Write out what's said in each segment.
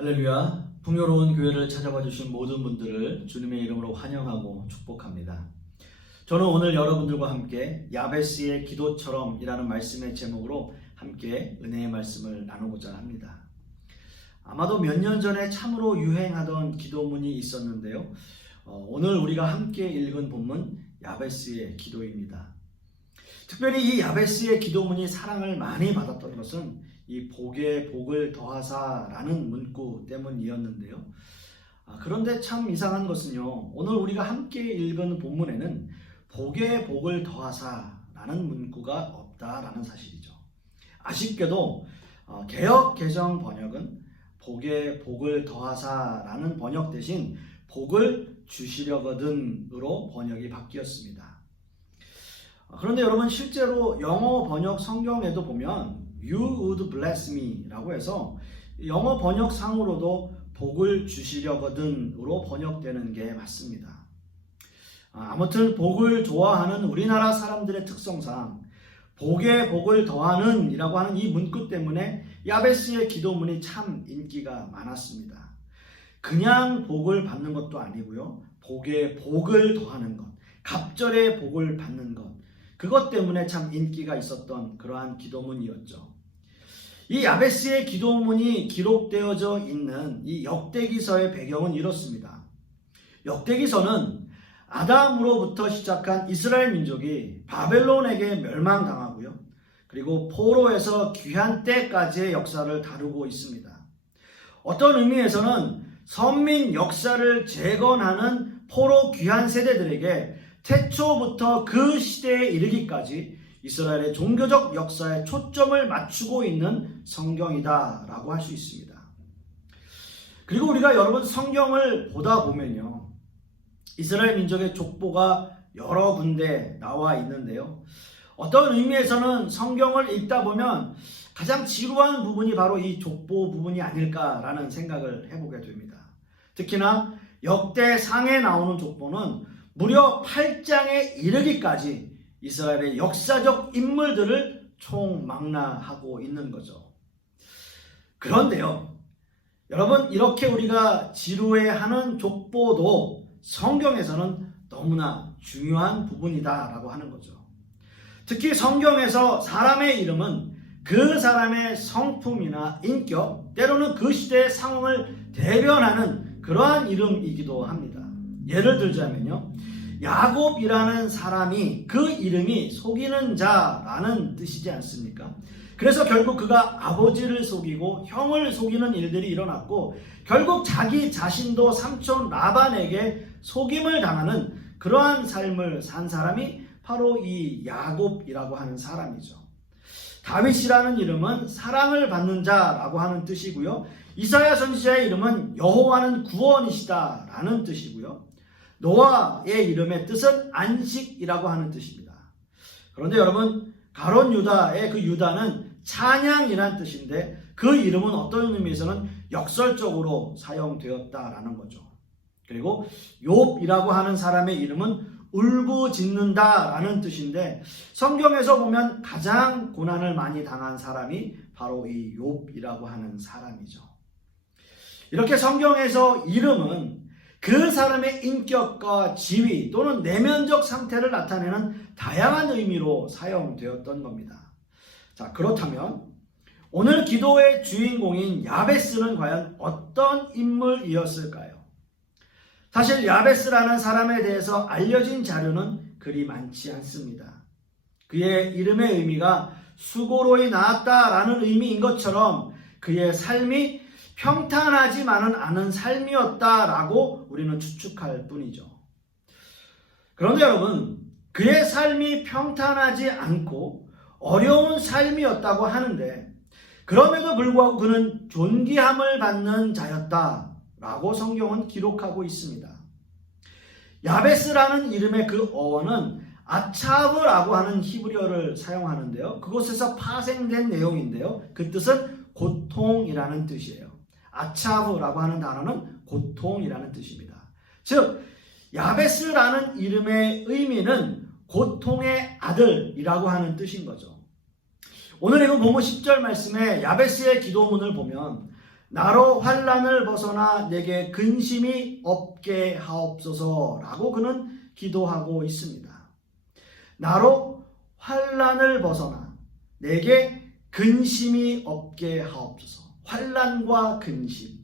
할렐루야. 풍요로운 교회를 찾아봐 주신 모든 분들을 주님의 이름으로 환영하고 축복합니다. 저는 오늘 여러분들과 함께 야베스의 기도처럼 이라는 말씀의 제목으로 함께 은혜의 말씀을 나누고자 합니다. 아마도 몇 년 전에 참으로 유행하던 기도문이 있었는데요. 오늘 우리가 함께 읽은 본문 야베스의 기도입니다. 특별히 이 야베스의 기도문이 사랑을 많이 받았던 것은 이 복에 복을 더하사라는 문구 때문이었는데요. 그런데 참 이상한 것은요, 오늘 우리가 함께 읽은 본문에는 복에 복을 더하사라는 문구가 없다라는 사실이죠. 아쉽게도 개역 개정 번역은 복에 복을 더하사라는 번역 대신 복을 주시려거든으로 번역이 바뀌었습니다. 그런데 여러분, 실제로 영어 번역 성경에도 보면 You would bless me 라고 해서 영어 번역상으로도 복을 주시려거든으로 번역되는 게 맞습니다. 아무튼 복을 좋아하는 우리나라 사람들의 특성상 복에 복을 더하는 이라고 하는 이 문구 때문에 야베스의 기도문이 참 인기가 많았습니다. 그냥 복을 받는 것도 아니고요, 복에 복을 더하는 것, 갑절에 복을 받는 것, 그것 때문에 참 인기가 있었던 그러한 기도문이었죠. 이 야베스의 기도문이 기록되어져 있는 이 역대기서의 배경은 이렇습니다. 역대기서는 아담으로부터 시작한 이스라엘 민족이 바벨론에게 멸망당하고요, 그리고 포로에서 귀한 때까지의 역사를 다루고 있습니다. 어떤 의미에서는 선민 역사를 재건하는 포로 귀한 세대들에게 태초부터 그 시대에 이르기까지 이스라엘의 종교적 역사에 초점을 맞추고 있는 성경이다라고 할 수 있습니다. 그리고 우리가 여러분 성경을 보다 보면요, 이스라엘 민족의 족보가 여러 군데 나와 있는데요, 어떤 의미에서는 성경을 읽다 보면 가장 지루한 부분이 바로 이 족보 부분이 아닐까라는 생각을 해보게 됩니다. 특히나 역대상에 나오는 족보는 무려 8장에 이르기까지 이스라엘의 역사적 인물들을 총망라하고 있는 거죠. 그런데요, 여러분, 이렇게 우리가 지루해하는 족보도 성경에서는 너무나 중요한 부분이다라고 하는 거죠. 특히 성경에서 사람의 이름은 그 사람의 성품이나 인격, 때로는 그 시대의 상황을 대변하는 그러한 이름이기도 합니다. 예를 들자면요, 야곱이라는 사람이 그 이름이 속이는 자라는 뜻이지 않습니까? 그래서 결국 그가 아버지를 속이고 형을 속이는 일들이 일어났고, 결국 자기 자신도 삼촌 라반에게 속임을 당하는 그러한 삶을 산 사람이 바로 이 야곱이라고 하는 사람이죠. 다윗이라는 이름은 사랑을 받는 자라고 하는 뜻이고요, 이사야 선지자의 이름은 여호와는 구원이시다라는 뜻이고요, 노아의 이름의 뜻은 안식이라고 하는 뜻입니다. 그런데 여러분, 가론 유다의 그 유다는 찬양이란 뜻인데 그 이름은 어떤 의미에서는 역설적으로 사용되었다라는 거죠. 그리고 욥이라고 하는 사람의 이름은 울부짖는다라는 뜻인데, 성경에서 보면 가장 고난을 많이 당한 사람이 바로 이 욥이라고 하는 사람이죠. 이렇게 성경에서 이름은 그 사람의 인격과 지위 또는 내면적 상태를 나타내는 다양한 의미로 사용되었던 겁니다. 자, 그렇다면 오늘 기도의 주인공인 야베스는 과연 어떤 인물이었을까요? 사실 야베스라는 사람에 대해서 알려진 자료는 그리 많지 않습니다. 그의 이름의 의미가 수고로이 나았다라는 의미인 것처럼 그의 삶이 평탄하지만은 않은 삶이었다라고 우리는 추측할 뿐이죠. 그런데 여러분, 그의 삶이 평탄하지 않고 어려운 삶이었다고 하는데, 그럼에도 불구하고 그는 존귀함을 받는 자였다라고 성경은 기록하고 있습니다. 야베스라는 이름의 그 어원은 아차브라고 하는 히브리어를 사용하는데요, 그곳에서 파생된 내용인데요, 그 뜻은 고통이라는 뜻이에요. 아차브라고 하는 단어는 고통이라는 뜻입니다. 즉, 야베스라는 이름의 의미는 고통의 아들이라고 하는 뜻인 거죠. 오늘 이거 본문 10절 말씀에 야베스의 기도문을 보면 나로 환난을 벗어나 내게 근심이 없게 하옵소서라고 그는 기도하고 있습니다. 나로 환난을 벗어나 내게 근심이 없게 하옵소서. 환난과 근심.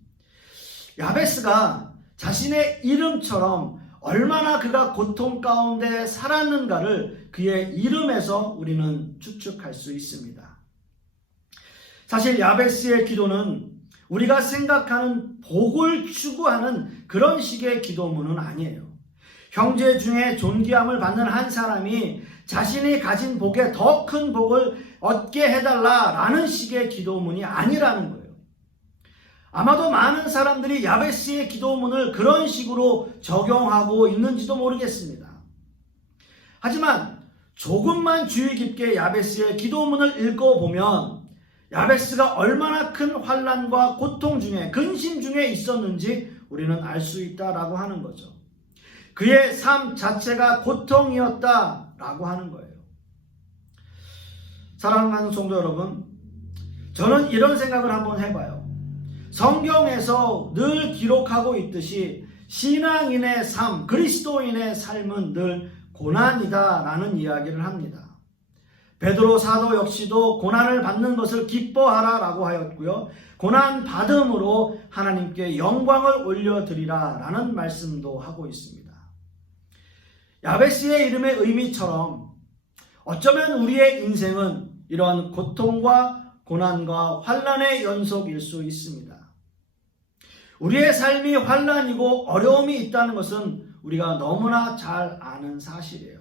야베스가 자신의 이름처럼 얼마나 그가 고통 가운데 살았는가를 그의 이름에서 우리는 추측할 수 있습니다. 사실 야베스의 기도는 우리가 생각하는 복을 추구하는 그런 식의 기도문은 아니에요. 형제 중에 존귀함을 받는 한 사람이 자신이 가진 복에 더 큰 복을 얻게 해달라라는 식의 기도문이 아니라는 거예요. 아마도 많은 사람들이 야베스의 기도문을 그런 식으로 적용하고 있는지도 모르겠습니다. 하지만 조금만 주의 깊게 야베스의 기도문을 읽어보면 야베스가 얼마나 큰 환난과 고통 중에, 근심 중에 있었는지 우리는 알 수 있다라고 하는 거죠. 그의 삶 자체가 고통이었다라고 하는 거예요. 사랑하는 성도 여러분, 저는 이런 생각을 한번 해봐요. 성경에서 늘 기록하고 있듯이 신앙인의 삶, 그리스도인의 삶은 늘 고난이다라는 이야기를 합니다. 베드로 사도 역시도 고난을 받는 것을 기뻐하라라고 하였고요. 고난 받음으로 하나님께 영광을 올려드리라라는 말씀도 하고 있습니다. 야베스의 이름의 의미처럼 어쩌면 우리의 인생은 이런 고통과 고난과 환난의 연속일 수 있습니다. 우리의 삶이 환난이고 어려움이 있다는 것은 우리가 너무나 잘 아는 사실이에요.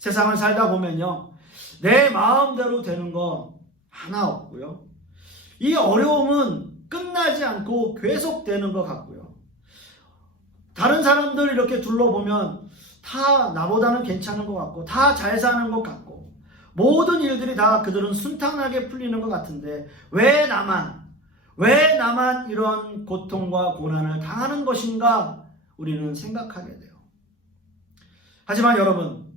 세상을 살다 보면요, 내 마음대로 되는 거 하나 없고요. 이 어려움은 끝나지 않고 계속되는 것 같고요. 다른 사람들 이렇게 둘러보면 다 나보다는 괜찮은 것 같고 다 잘 사는 것 같고 모든 일들이 다 그들은 순탄하게 풀리는 것 같은데 왜 나만 이런 고통과 고난을 당하는 것인가 우리는 생각하게 돼요. 하지만 여러분,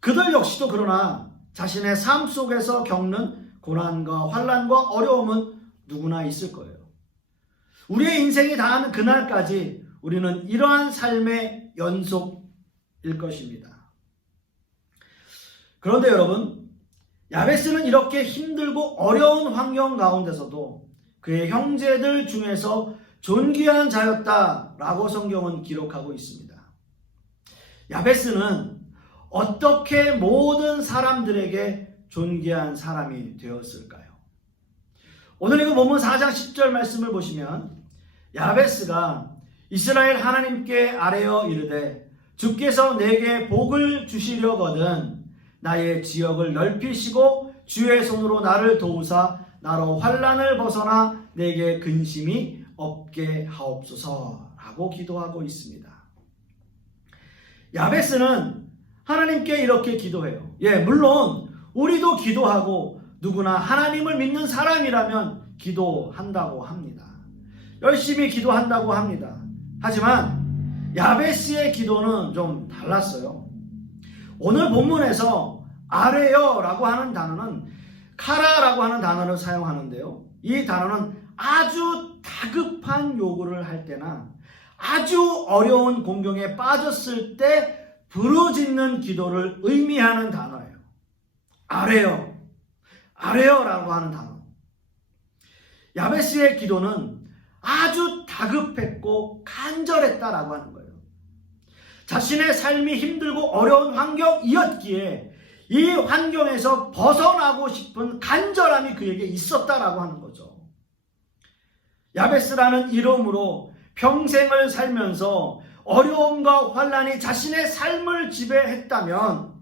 그들 역시도 그러나 자신의 삶 속에서 겪는 고난과 환난과 어려움은 누구나 있을 거예요. 우리의 인생이 다하는 그날까지 우리는 이러한 삶의 연속일 것입니다. 그런데 여러분, 야베스는 이렇게 힘들고 어려운 환경 가운데서도 그의 형제들 중에서 존귀한 자였다라고 성경은 기록하고 있습니다. 야베스는 어떻게 모든 사람들에게 존귀한 사람이 되었을까요? 오늘 이거 본문 4장 10절 말씀을 보시면 야베스가 이스라엘 하나님께 아뢰어 이르되 주께서 내게 복을 주시려거든 나의 지역을 넓히시고 주의 손으로 나를 도우사 나로 환난을 벗어나 내게 근심이 없게 하옵소서라고 기도하고 있습니다. 야베스는 하나님께 이렇게 기도해요. 물론 우리도 기도하고 누구나 하나님을 믿는 사람이라면 기도한다고 합니다. 열심히 기도한다고 합니다. 하지만 야베스의 기도는 좀 달랐어요. 오늘 본문에서 아뢰어라고 하는 단어는 카라라고 하는 단어를 사용하는데요. 이 단어는 아주 다급한 요구를 할 때나 아주 어려운 공경에 빠졌을 때 부르짖는 기도를 의미하는 단어예요. 아뢰어라고 하는 단어. 야베스의 기도는 아주 다급했고 간절했다라고 하는 거예요. 자신의 삶이 힘들고 어려운 환경이었기에 이 환경에서 벗어나고 싶은 간절함이 그에게 있었다라고 하는 거죠. 야베스라는 이름으로 평생을 살면서 어려움과 환난이 자신의 삶을 지배했다면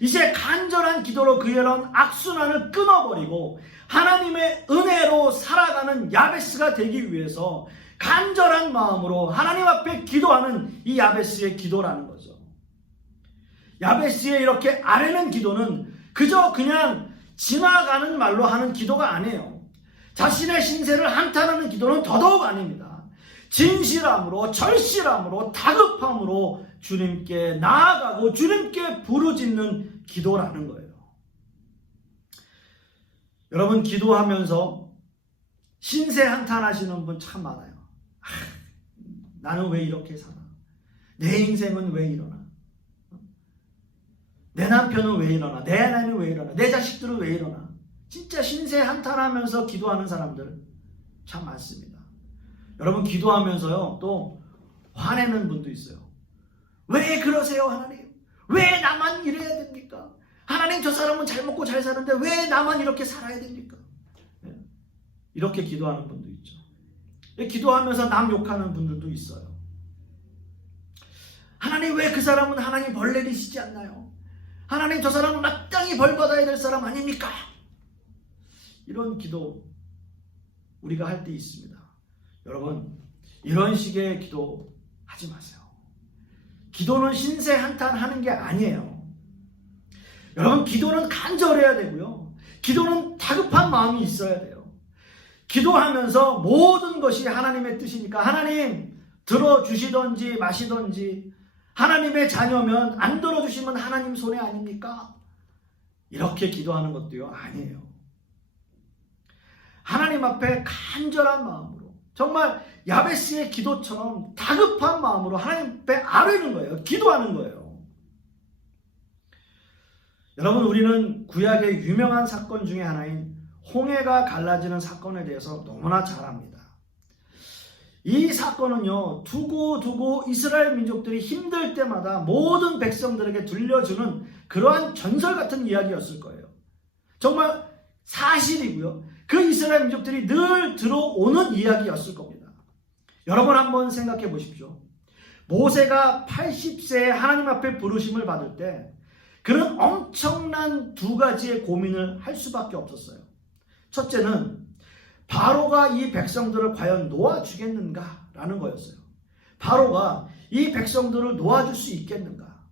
이제 간절한 기도로 그의 악순환을 끊어버리고 하나님의 은혜로 살아가는 야베스가 되기 위해서 간절한 마음으로 하나님 앞에 기도하는 이 야베스의 기도라는 거죠. 야베스의 이렇게 아뢰는 기도는 그저 그냥 지나가는 말로 하는 기도가 아니에요. 자신의 신세를 한탄하는 기도는 더더욱 아닙니다. 진실함으로, 절실함으로, 다급함으로 주님께 나아가고 주님께 부르짖는 기도라는 거예요. 여러분, 기도하면서 신세 한탄하시는 분 참 많아요. 나는 왜 이렇게 살아? 내 인생은 왜 이러나? 내 남편은 왜 이러나? 내 아내는 왜 이러나? 내 자식들은 왜 이러나? 진짜 신세 한탄하면서 기도하는 사람들 참 많습니다. 여러분, 기도하면서요 또 화내는 분도 있어요. 왜 그러세요 하나님? 왜 나만 이래야 됩니까? 하나님, 저 사람은 잘 먹고 잘 사는데 왜 나만 이렇게 살아야 됩니까? 이렇게 기도하는 분도 있죠. 기도하면서 남 욕하는 분들도 있어요. 하나님, 왜 그 사람은 하나님 벌 내리시지 않나요? 하나님, 저 사람은 마땅히 벌 받아야 될 사람 아닙니까? 이런 기도 우리가 할 때 있습니다. 여러분, 이런 식의 기도 하지 마세요. 기도는 신세 한탄하는 게 아니에요. 여러분, 기도는 간절해야 되고요. 기도는 다급한 마음이 있어야 돼요. 기도하면서 모든 것이 하나님의 뜻이니까 하나님 들어주시던지 마시던지, 하나님의 자녀면 안 들어주시면 하나님 손해 아닙니까? 이렇게 기도하는 것도요 아니에요. 하나님 앞에 간절한 마음으로, 정말 야베스의 기도처럼 다급한 마음으로 하나님 앞에 아뢰는 거예요. 기도하는 거예요. 여러분, 우리는 구약의 유명한 사건 중에 하나인 홍해가 갈라지는 사건에 대해서 너무나 잘 압니다. 이 사건은요, 두고 이스라엘 민족들이 힘들 때마다 모든 백성들에게 들려주는 그러한 전설 같은 이야기였을 거예요. 정말 사실이고요. 그 이스라엘 민족들이 늘 들어오는 이야기였을 겁니다. 여러분, 한번 생각해 보십시오. 모세가 80세에 하나님 앞에 부르심을 받을 때 그는 엄청난 두 가지의 고민을 할 수밖에 없었어요. 첫째는 바로가 이 백성들을 과연 놓아주겠는가라는 거였어요. 바로가 이 백성들을 놓아줄 수 있겠는가?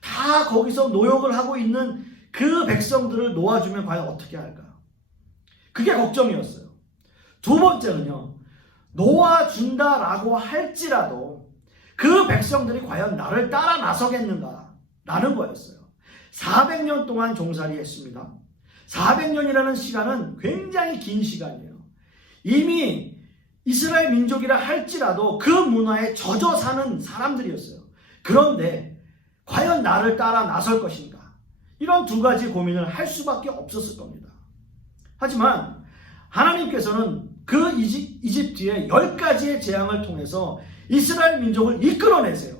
다 거기서 노역을 하고 있는 그 백성들을 놓아주면 과연 어떻게 할까? 그게 걱정이었어요. 두 번째는요, 놓아준다라고 할지라도 그 백성들이 과연 나를 따라 나서겠는가라는 거였어요. 400년 동안 종살이 했습니다. 400년이라는 시간은 굉장히 긴 시간이에요. 이미 이스라엘 민족이라 할지라도 그 문화에 젖어 사는 사람들이었어요. 그런데 과연 나를 따라 나설 것인가? 이런 두 가지 고민을 할 수밖에 없었을 겁니다. 하지만 하나님께서는 그 이집트의 10가지의 재앙을 통해서 이스라엘 민족을 이끌어내세요.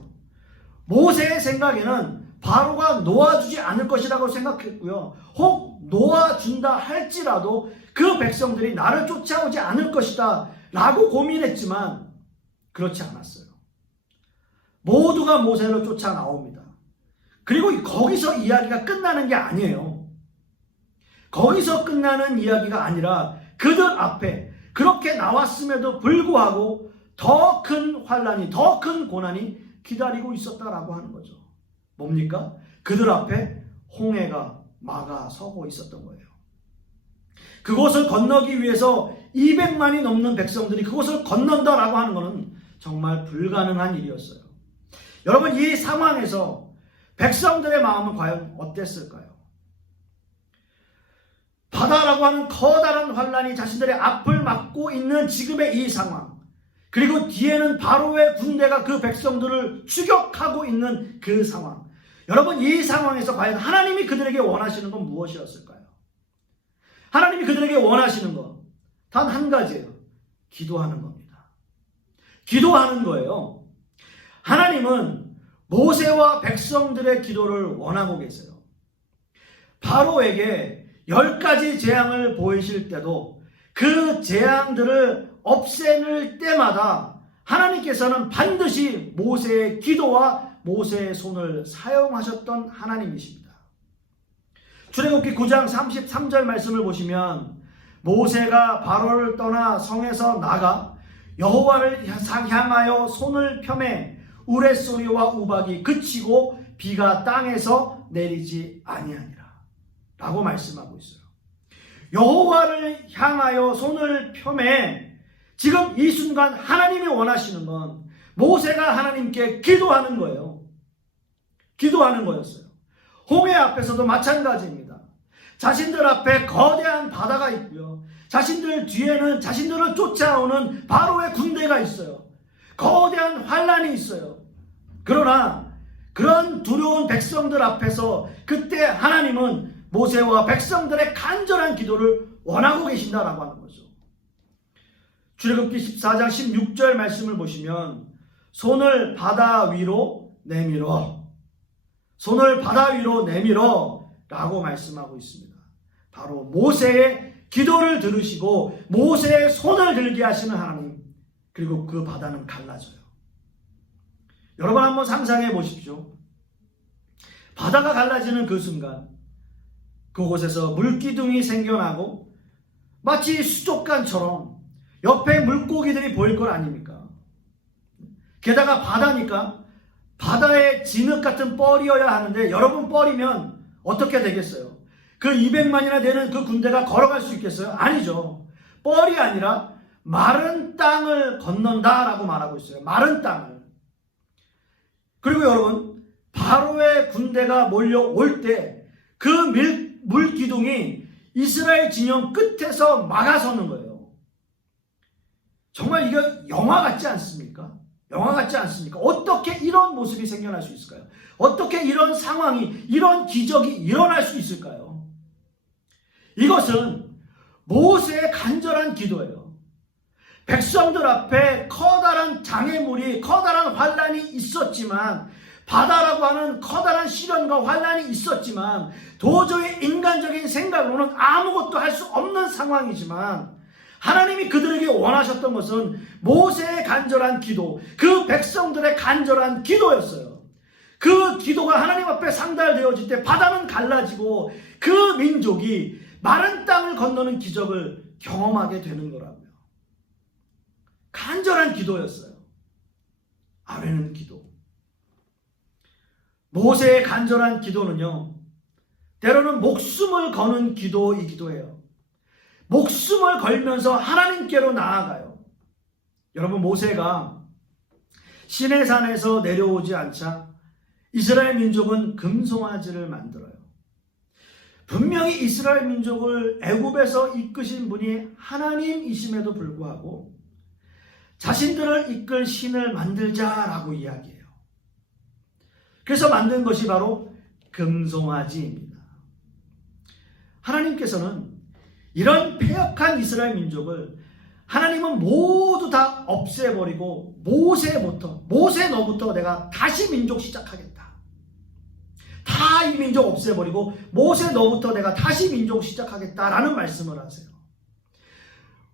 모세의 생각에는 바로가 놓아주지 않을 것이라고 생각했고요. 혹 놓아준다 할지라도 그 백성들이 나를 쫓아오지 않을 것이다 라고 고민했지만 그렇지 않았어요. 모두가 모세를 쫓아 나옵니다. 그리고 거기서 이야기가 끝나는 게 아니에요. 거기서 끝나는 이야기가 아니라 그들 앞에 그렇게 나왔음에도 불구하고 더 큰 환란이, 더 큰 고난이 기다리고 있었다라고 하는 거죠. 뭡니까? 그들 앞에 홍해가 막아서고 있었던 거예요. 그곳을 건너기 위해서 200만이 넘는 백성들이 그곳을 건넌다라고 하는 것은 정말 불가능한 일이었어요. 여러분, 이 상황에서 백성들의 마음은 과연 어땠을까요? 바다라고 하는 커다란 환란이 자신들의 앞을 막고 있는 지금의 이 상황, 그리고 뒤에는 바로의 군대가 그 백성들을 추격하고 있는 그 상황. 여러분, 이 상황에서 과연 하나님이 그들에게 원하시는 건 무엇이었을까요? 하나님이 그들에게 원하시는 것 단 한 가지예요. 기도하는 겁니다. 기도하는 거예요. 하나님은 모세와 백성들의 기도를 원하고 계세요. 바로에게 10가지 재앙을 보이실 때도 그 재앙들을 없애는 때마다 하나님께서는 반드시 모세의 기도와 모세의 손을 사용하셨던 하나님이십니다. 출애굽기 9장 33절 말씀을 보시면 모세가 바로를 떠나 성에서 나가 여호와를 향하여 손을 펴매 우레소리와 우박이 그치고 비가 땅에서 내리지 아니하니라 라고 말씀하고 있어요. 여호와를 향하여 손을 펴매, 지금 이 순간 하나님이 원하시는 건 모세가 하나님께 기도하는 거예요. 기도하는 거였어요. 홍해 앞에서도 마찬가지입니다. 자신들 앞에 거대한 바다가 있고요. 자신들 뒤에는 자신들을 쫓아오는 바로의 군대가 있어요. 거대한 환란이 있어요. 그러나 그런 두려운 백성들 앞에서 그때 하나님은 모세와 백성들의 간절한 기도를 원하고 계신다라고 하는 거죠. 출애굽기 14장 16절 말씀을 보시면 손을 바다 위로 내밀어, 손을 바다 위로 내밀어 라고 말씀하고 있습니다. 바로 모세의 기도를 들으시고 모세의 손을 들게 하시는 하나님, 그리고 그 바다는 갈라져요. 여러분 한번 상상해 보십시오. 바다가 갈라지는 그 순간 그곳에서 물기둥이 생겨나고 마치 수족관처럼 옆에 물고기들이 보일 것 아닙니까? 게다가 바다니까 바다에 진흙 같은 뻘이어야 하는데 여러분 뻘이면 어떻게 되겠어요? 그 200만이나 되는 그 군대가 걸어갈 수 있겠어요? 아니죠. 뻘이 아니라 마른 땅을 건넌다라고 말하고 있어요. 마른 땅을. 그리고 여러분 바로의 군대가 몰려올 때 그 물기둥이 이스라엘 진영 끝에서 막아서는 거예요. 정말 이거 영화 같지 않습니까? 영화 같지 않습니까? 어떻게 이런 모습이 생겨날 수 있을까요? 어떻게 이런 상황이, 이런 기적이 일어날 수 있을까요? 이것은 모세의 간절한 기도예요. 백성들 앞에 커다란 장애물이, 커다란 환란이 있었지만, 바다라고 하는 커다란 시련과 환란이 있었지만 도저히 인간적인 생각으로는 아무것도 할 수 없는 상황이지만 하나님이 그들에게 원하셨던 것은 모세의 간절한 기도, 그 백성들의 간절한 기도였어요. 그 기도가 하나님 앞에 상달되어질 때 바다는 갈라지고 그 민족이 마른 땅을 건너는 기적을 경험하게 되는 거라고요. 간절한 기도였어요. 아뢰는 기도. 모세의 간절한 기도는요, 때로는 목숨을 거는 기도이기도 해요. 목숨을 걸면서 하나님께로 나아가요. 여러분, 모세가 시내산에서 내려오지 않자 이스라엘 민족은 금송아지를 만들어요. 분명히 이스라엘 민족을 애굽에서 이끄신 분이 하나님이심에도 불구하고 자신들을 이끌 신을 만들자라고 이야기해요. 그래서 만든 것이 바로 금송아지입니다. 하나님께서는 이런 패역한 이스라엘 민족을 하나님은 모두 다 없애버리고 모세 너부터 내가 다시 민족 시작하겠다. 다 이 민족 없애버리고 모세 너부터 내가 다시 민족 시작하겠다라는 말씀을 하세요.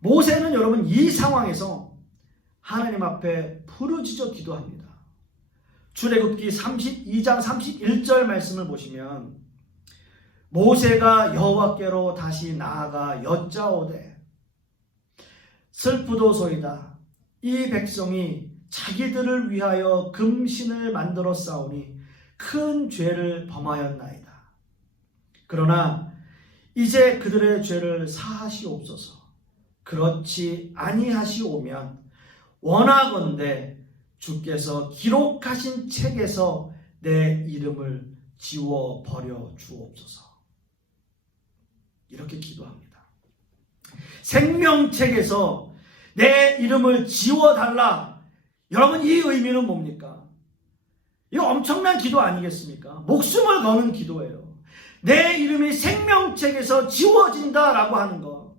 모세는 여러분 이 상황에서 하나님 앞에 부르짖어 기도합니다. 출애굽기 32장 31절 말씀을 보시면 모세가 여호와께로 다시 나아가 여짜오되 슬프도소이다. 이 백성이 자기들을 위하여 금신을 만들어 싸우니 큰 죄를 범하였나이다. 그러나 이제 그들의 죄를 사하시옵소서. 그렇지 아니하시오면 원하건대 주께서 기록하신 책에서 내 이름을 지워버려 주옵소서. 이렇게 기도합니다. 생명책에서 내 이름을 지워달라. 여러분 이 의미는 뭡니까? 이거 엄청난 기도 아니겠습니까? 목숨을 거는 기도예요. 내 이름이 생명책에서 지워진다라고 하는 것.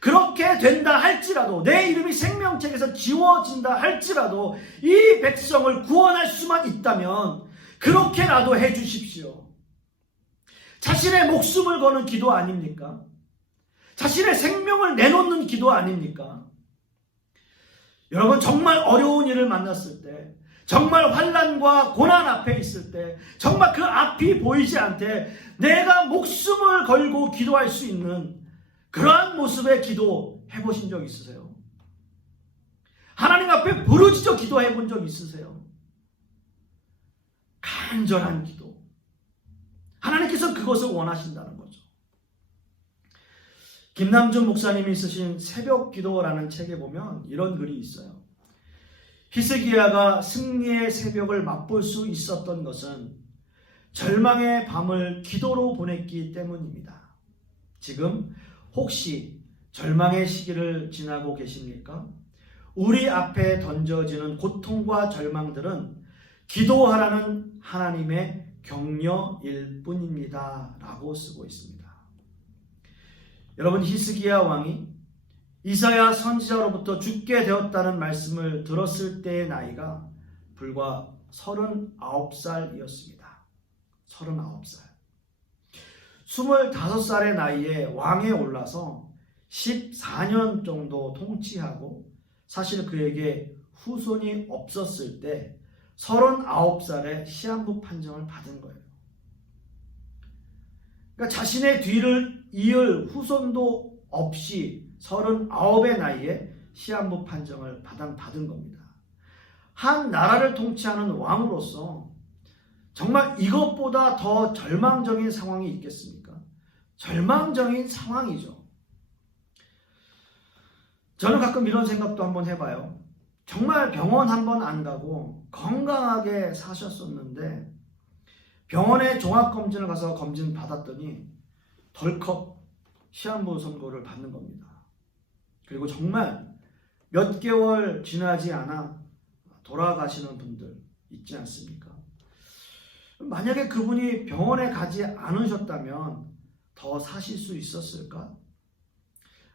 그렇게 된다 할지라도, 내 이름이 생명책에서 지워진다 할지라도 이 백성을 구원할 수만 있다면 그렇게라도 해주십시오. 자신의 목숨을 거는 기도 아닙니까? 자신의 생명을 내놓는 기도 아닙니까? 여러분 정말 어려운 일을 만났을 때, 정말 환난과 고난 앞에 있을 때, 정말 그 앞이 보이지 않되 내가 목숨을 걸고 기도할 수 있는 그러한 모습의 기도 해보신 적 있으세요? 하나님 앞에 부르짖어 기도해 본 적 있으세요? 간절한 기도. 하나님께서 그것을 원하신다는 거죠. 김남준 목사님이 쓰신 새벽 기도라는 책에 보면 이런 글이 있어요. 히스기야가 승리의 새벽을 맛볼 수 있었던 것은 절망의 밤을 기도로 보냈기 때문입니다. 지금 혹시 절망의 시기를 지나고 계십니까? 우리 앞에 던져지는 고통과 절망들은 기도하라는 하나님의 격려일 뿐입니다. 라고 쓰고 있습니다. 여러분, 히스기야 왕이 이사야 선지자로부터 죽게 되었다는 말씀을 들었을 때의 나이가 불과 39살이었습니다. 39살. 25살의 나이에 왕에 올라서 14년 정도 통치하고 사실 그에게 후손이 없었을 때 39살에 시한부 판정을 받은 거예요. 그러니까 자신의 뒤를 이을 후손도 없이 39의 나이에 시한부 판정을 받은 겁니다. 한 나라를 통치하는 왕으로서 정말 이것보다 더 절망적인 상황이 있겠습니까? 절망적인 상황이죠. 저는 가끔 이런 생각도 한번 해봐요. 정말 병원 한번 안 가고 건강하게 사셨었는데 병원에 종합검진을 가서 검진 받았더니 덜컥 시한부 선고를 받는 겁니다. 그리고 정말 몇 개월 지나지 않아 돌아가시는 분들 있지 않습니까? 만약에 그분이 병원에 가지 않으셨다면 더 사실 수 있었을까?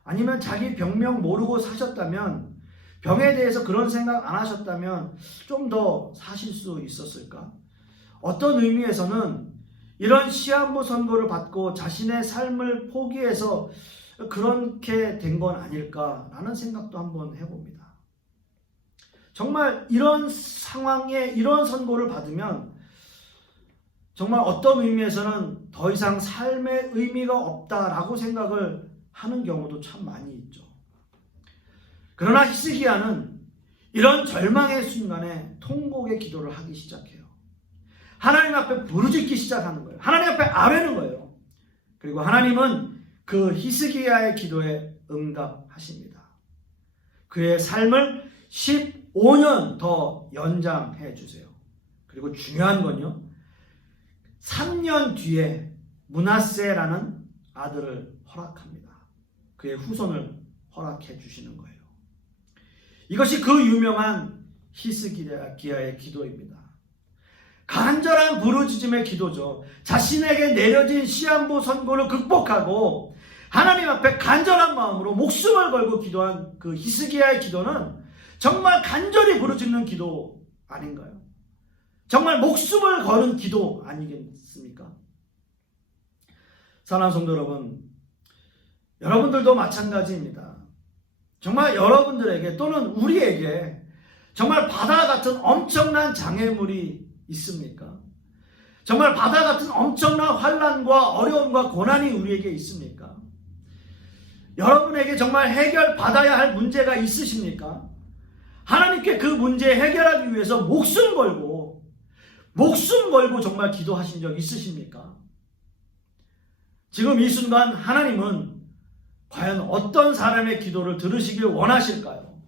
아니면 자기 병명 모르고 사셨다면, 병에 대해서 그런 생각 안 하셨다면 좀 더 사실 수 있었을까? 어떤 의미에서는 이런 시한부 선고를 받고 자신의 삶을 포기해서 그렇게 된 건 아닐까라는 생각도 한번 해봅니다. 정말 이런 상황에 이런 선고를 받으면 정말 어떤 의미에서는 더 이상 삶의 의미가 없다라고 생각을 하는 경우도 참 많이 있죠. 그러나 히스기야는 이런 절망의 순간에 통곡의 기도를 하기 시작해요. 하나님 앞에 부르짖기 시작하는 거예요. 하나님 앞에 아뢰는 거예요. 그리고 하나님은 그 히스기야의 기도에 응답하십니다. 그의 삶을 15년 더 연장해 주세요. 그리고 중요한 건요, 3년 뒤에 므낫세라는 아들을 허락합니다. 그의 후손을 허락해 주시는 거예요. 이것이 그 유명한 히스기야의 기도입니다. 간절한 부르짖음의 기도죠. 자신에게 내려진 시한부 선고를 극복하고 하나님 앞에 간절한 마음으로 목숨을 걸고 기도한 그 히스기야의 기도는 정말 간절히 부르짖는 기도 아닌가요? 정말 목숨을 거는 기도 아니겠습니까? 사랑하는 성도 여러분, 여러분들도 마찬가지입니다. 정말 여러분들에게 또는 우리에게 정말 바다 같은 엄청난 장애물이 있습니까? 정말 바다 같은 엄청난 환난과 어려움과 고난이 우리에게 있습니까? 여러분에게 정말 해결받아야 할 문제가 있으십니까? 하나님께 그 문제 해결하기 위해서 목숨 걸고 정말 기도하신 적 있으십니까? 지금 이 순간 하나님은 과연 어떤 사람의 기도를 들으시길 원하실까요?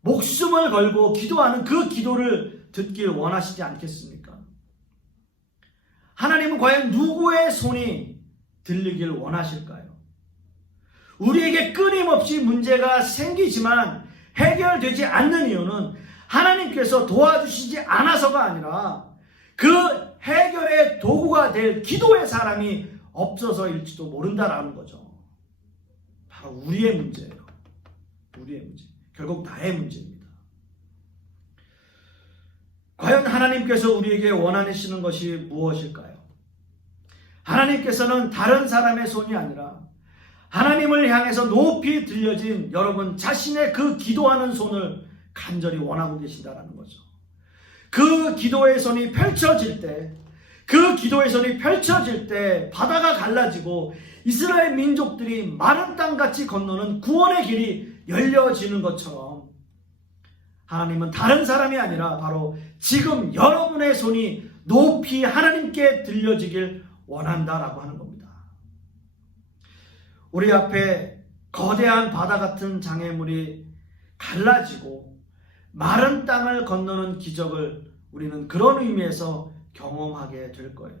목숨을 걸고 기도하는 그 기도를 듣길 원하시지 않겠습니까? 하나님은 과연 누구의 손이 들리길 원하실까요? 우리에게 끊임없이 문제가 생기지만 해결되지 않는 이유는 하나님께서 도와주시지 않아서가 아니라 그 해결의 도구가 될 기도의 사람이 없어서일지도 모른다라는 거죠. 바로 우리의 문제예요. 우리의 문제. 결국 나의 문제입니다. 과연 하나님께서 우리에게 원하시는 것이 무엇일까요? 하나님께서는 다른 사람의 손이 아니라 하나님을 향해서 높이 들려진 여러분 자신의 그 기도하는 손을 간절히 원하고 계신다는 거죠. 그 기도의 손이 펼쳐질 때 바다가 갈라지고 이스라엘 민족들이 마른 땅같이 건너는 구원의 길이 열려지는 것처럼 하나님은 다른 사람이 아니라 바로 지금 여러분의 손이 높이 하나님께 들려지길 원한다라고 하는 겁니다. 우리 앞에 거대한 바다 같은 장애물이 갈라지고 마른 땅을 건너는 기적을 우리는 그런 의미에서 경험하게 될 거예요.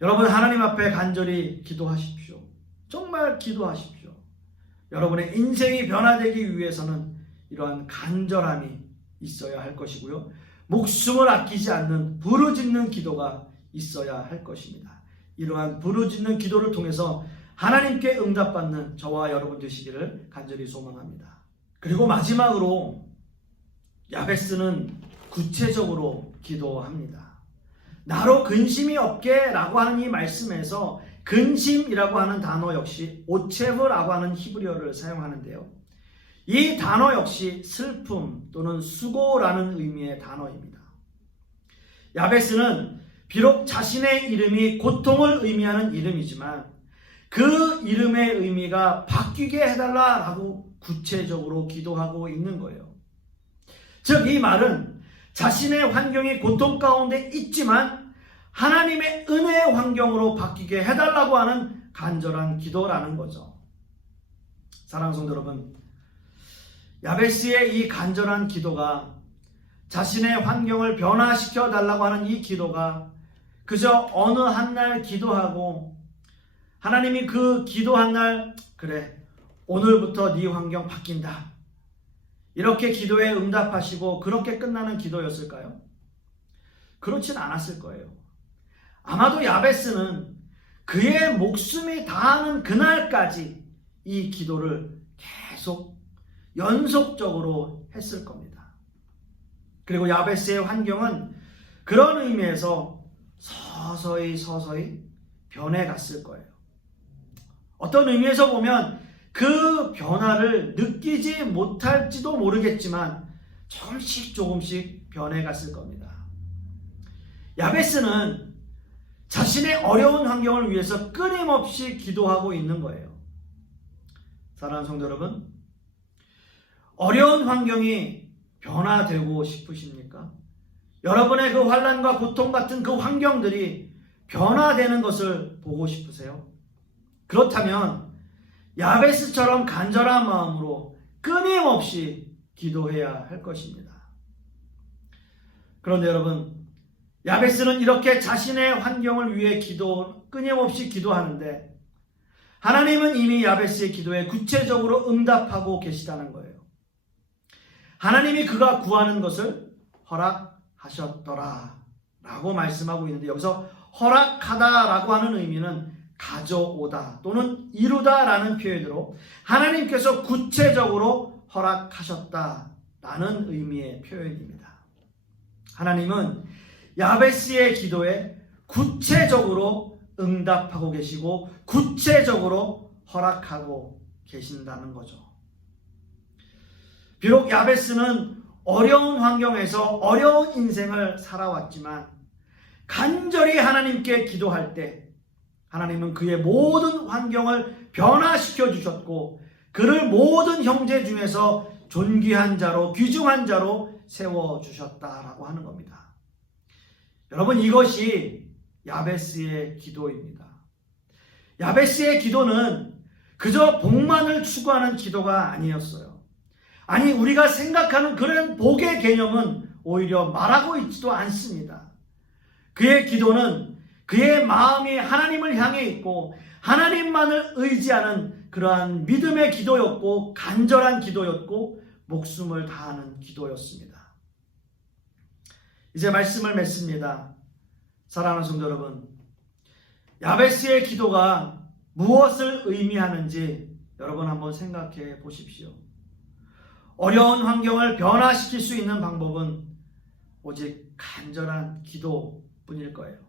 여러분, 하나님 앞에 간절히 기도하십시오. 정말 기도하십시오. 여러분의 인생이 변화되기 위해서는 이러한 간절함이 있어야 할 것이고요. 목숨을 아끼지 않는 부르짖는 기도가 있어야 할 것입니다. 이러한 부르짖는 기도를 통해서 하나님께 응답받는 저와 여러분 되시기를 간절히 소망합니다. 그리고 마지막으로 야베스는 구체적으로 기도합니다. 나로 근심이 없게 라고 하는 이 말씀에서 근심이라고 하는 단어 역시 오체브라고 하는 히브리어를 사용하는데요. 이 단어 역시 슬픔 또는 수고라는 의미의 단어입니다. 야베스는 비록 자신의 이름이 고통을 의미하는 이름이지만 그 이름의 의미가 바뀌게 해달라라고 구체적으로 기도하고 있는 거예요. 즉 이 말은 자신의 환경이 고통 가운데 있지만 하나님의 은혜의 환경으로 바뀌게 해달라고 하는 간절한 기도라는 거죠. 사랑하는 성도 여러분, 야베스의 이 간절한 기도가 자신의 환경을 변화시켜 달라고 하는 이 기도가 그저 어느 한 날 기도하고 하나님이 그 기도한 날 그래 오늘부터 네 환경 바뀐다 이렇게 기도에 응답하시고 그렇게 끝나는 기도였을까요? 그렇진 않았을 거예요. 아마도 야베스는 그의 목숨이 다하는 그날까지 이 기도를 계속 연속적으로 했을 겁니다. 그리고 야베스의 환경은 그런 의미에서 서서히 변해갔을 거예요. 어떤 의미에서 보면 그 변화를 느끼지 못할지도 모르겠지만 조금씩 변해갔을 겁니다. 야베스는 자신의 어려운 환경을 위해서 끊임없이 기도하고 있는 거예요. 사랑하는 성도 여러분, 어려운 환경이 변화되고 싶으십니까? 여러분의 그 환난과 고통 같은 그 환경들이 변화되는 것을 보고 싶으세요? 그렇다면 야베스처럼 간절한 마음으로 끊임없이 기도해야 할 것입니다. 그런데 여러분, 야베스는 이렇게 자신의 환경을 위해 끊임없이 기도하는데 하나님은 이미 야베스의 기도에 구체적으로 응답하고 계시다는 거예요. 하나님이 그가 구하는 것을 허락하셨더라 라고 말씀하고 있는데 여기서 허락하다 라고 하는 의미는 가져오다 또는 이루다 라는 표현으로 하나님께서 구체적으로 허락하셨다라는 의미의 표현입니다. 하나님은 야베스의 기도에 구체적으로 응답하고 계시고 구체적으로 허락하고 계신다는 거죠. 비록 야베스는 어려운 환경에서 어려운 인생을 살아왔지만 간절히 하나님께 기도할 때 하나님은 그의 모든 환경을 변화시켜 주셨고 그를 모든 형제 중에서 존귀한 자로 귀중한 자로 세워주셨다라고 하는 겁니다. 여러분, 이것이 야베스의 기도입니다. 야베스의 기도는 그저 복만을 추구하는 기도가 아니었어요. 아니, 우리가 생각하는 그런 복의 개념은 오히려 말하고 있지도 않습니다. 그의 기도는 그의 마음이 하나님을 향해 있고 하나님만을 의지하는 그러한 믿음의 기도였고 간절한 기도였고 목숨을 다하는 기도였습니다. 이제 말씀을 맺습니다. 사랑하는 성도 여러분, 야베스의 기도가 무엇을 의미하는지 여러분 한번 생각해 보십시오. 어려운 환경을 변화시킬 수 있는 방법은 오직 간절한 기도뿐일 거예요.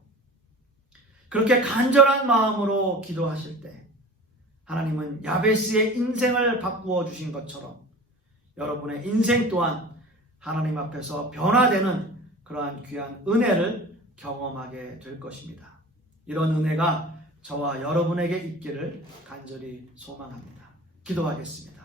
그렇게 간절한 마음으로 기도하실 때 하나님은 야베스의 인생을 바꾸어 주신 것처럼 여러분의 인생 또한 하나님 앞에서 변화되는 그러한 귀한 은혜를 경험하게 될 것입니다. 이런 은혜가 저와 여러분에게 있기를 간절히 소망합니다. 기도하겠습니다.